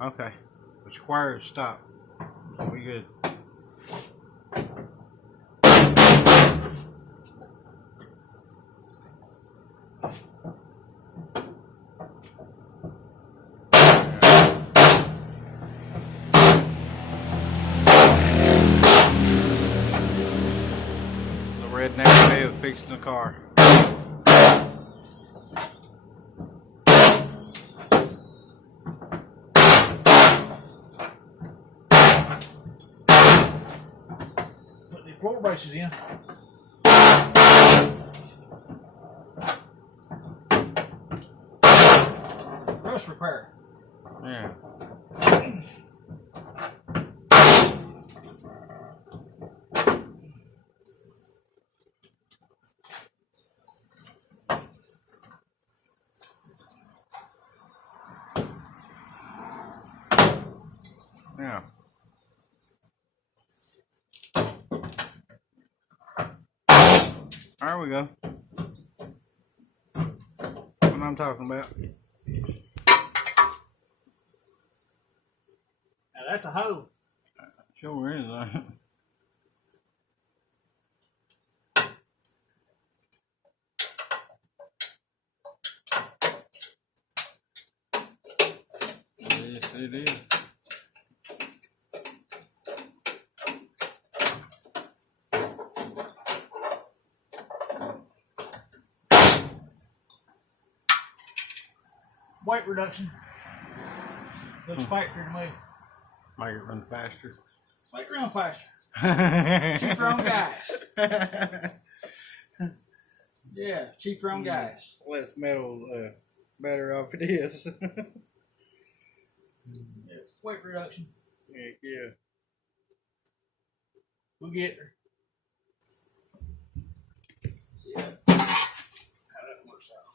Okay. The square stop. We good. The redneck way of fixing the car. Put the floor braces in. Rust repair. Yeah. Yeah. There we go. What I'm talking about. Now that's a hoe. Sure is. Yes, it is. Weight reduction. Looks factory to me. Make it run faster. Make it run faster. Cheaper on gas. Yeah, cheaper on gas. Less metal, better off it is. Yeah, weight reduction. Heck yeah. We'll get her. Yeah. How that works out.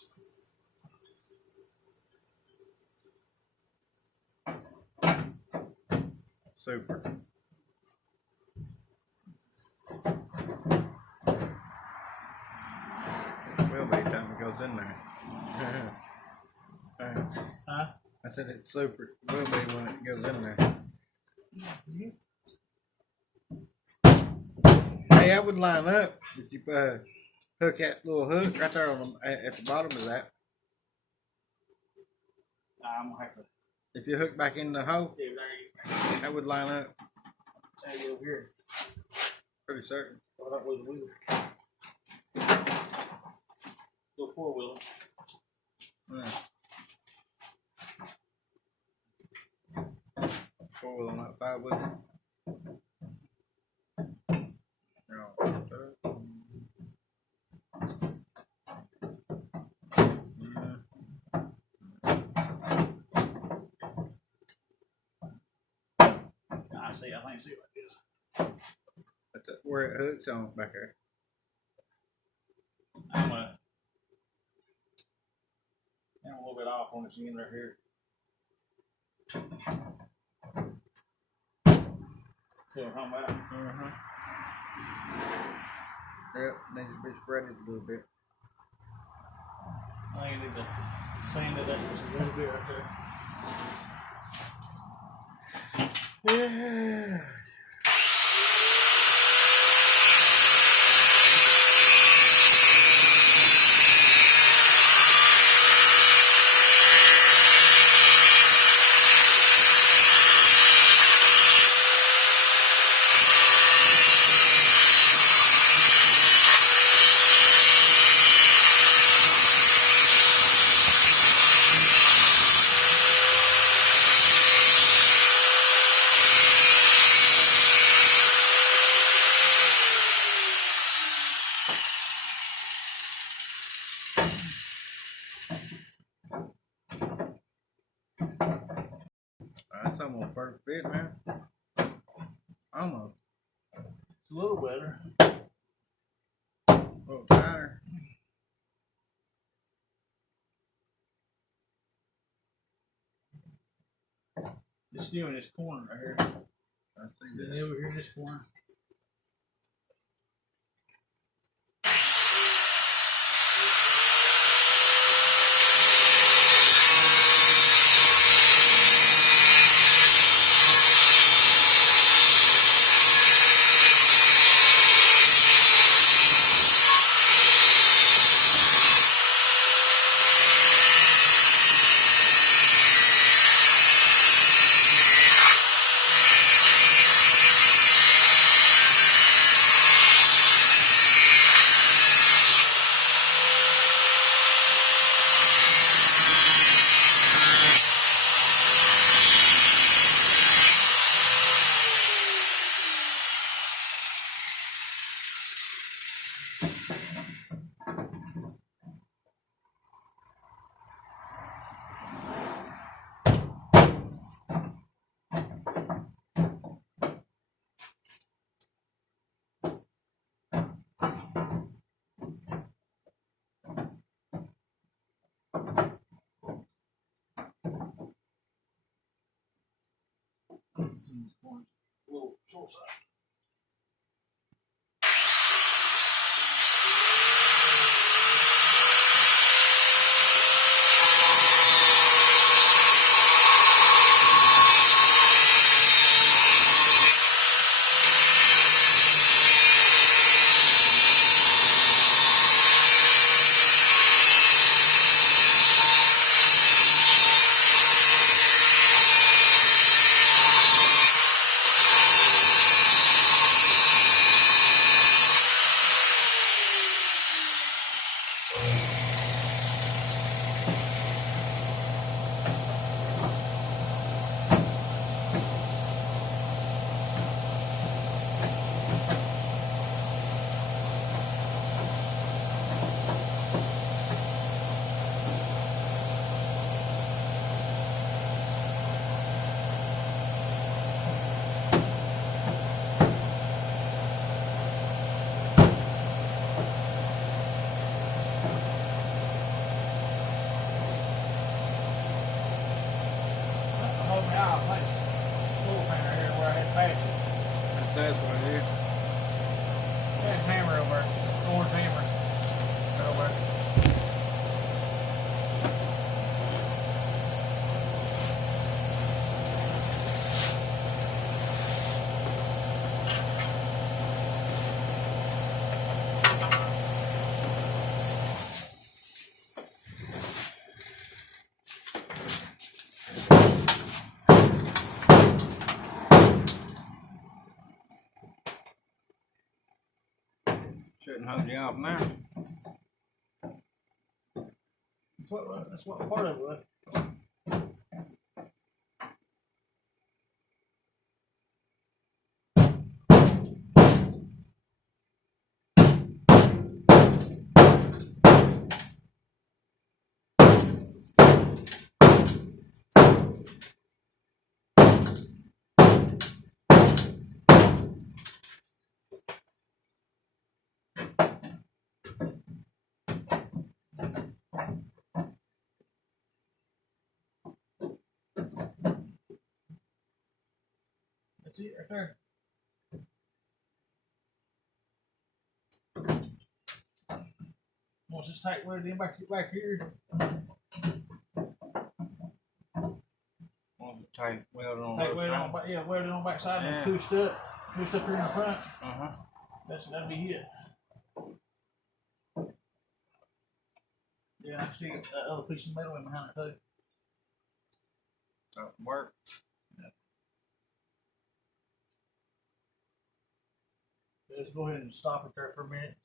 Super. Will be time it goes in there. Huh? I said it's super. It will be when it goes in there. Hey, I would line up if you hook that little hook right there on at the bottom of that. I'm gonna have to. If you hook back in the hole, that would line up. Stay over here. Pretty certain. Oh, that was a wheel. Go 4-wheeler. Yeah. 4-wheeler, not 5-wheeler. I see it like this. That's where it hooks on back there. I'm a little bit off on this end right here. See what I'm talking about? Yep, needs to be spreaded a little bit. I think I need to sand it up just a little bit right there. Yeah. That's almost perfect fit, man. Almost. It's a little wetter. A little tighter. It's still in this corner right here. I see that. Over here in this corner. Little short side. Hold me out, like little thing right here where I had patched it. That's right here. That hammer over there, orange hammer. Over there. Shouldn't hold you off now. That's what part of it was. That's it right there. Once it's tight welded in back here. Want the tight weld on. Tight welded on back, yeah, welded on back side and pushed up here in the front. That'd be it. Yeah, I can see that other piece of metal in behind it too. That work. Let's go ahead and stop it there for a minute.